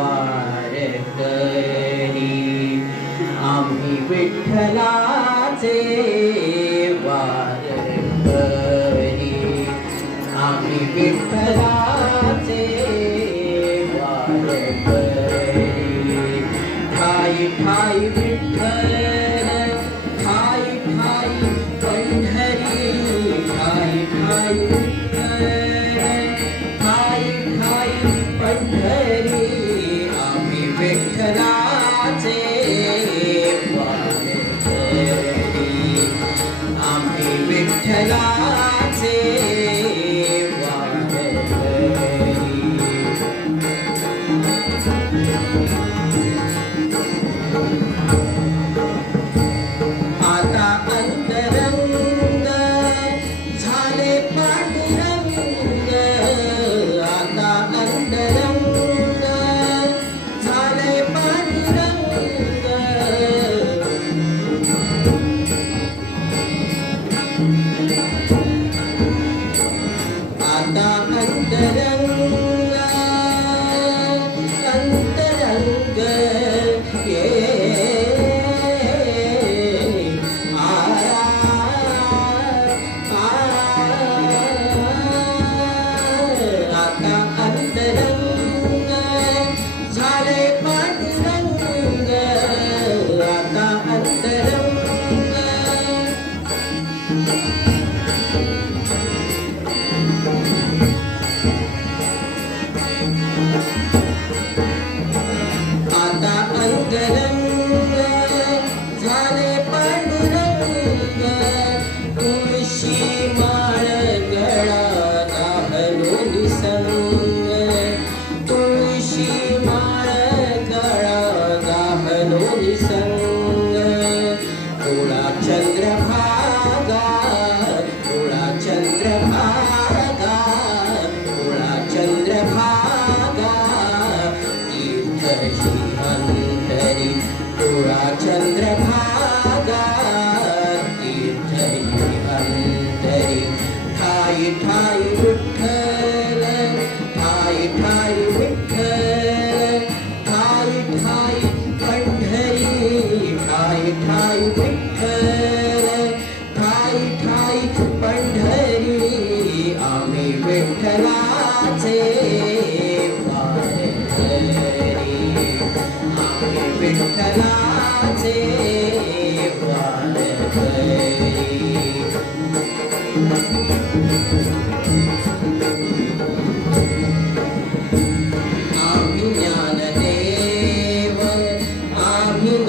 वाढत आम्ही विठ्ठलाचे वारक आम्ही विठ्ठलाचे वारक ठाई ठाई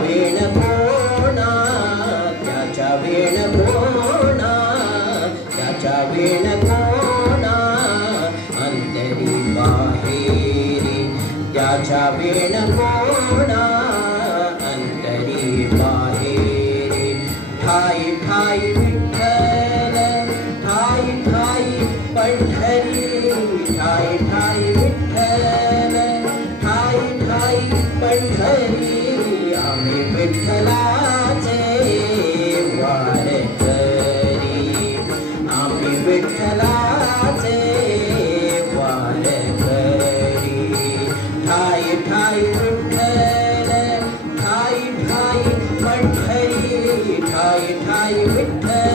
वेण पोणा त्याच्या वेण भोणा त्याच्या वेण कोणा अंतरी बाहेरी त्याच्या वेण कोणा अंतरी बाहेरी. ठाई ठाई पंढरी आम्ही विठ्ठलाचे वारकरी आम्ही विठ्ठलाचे वारकरी ठाई ठाई विठ्ठल ठाई ठाई पंढरी ठाई ठाई विठ्ठल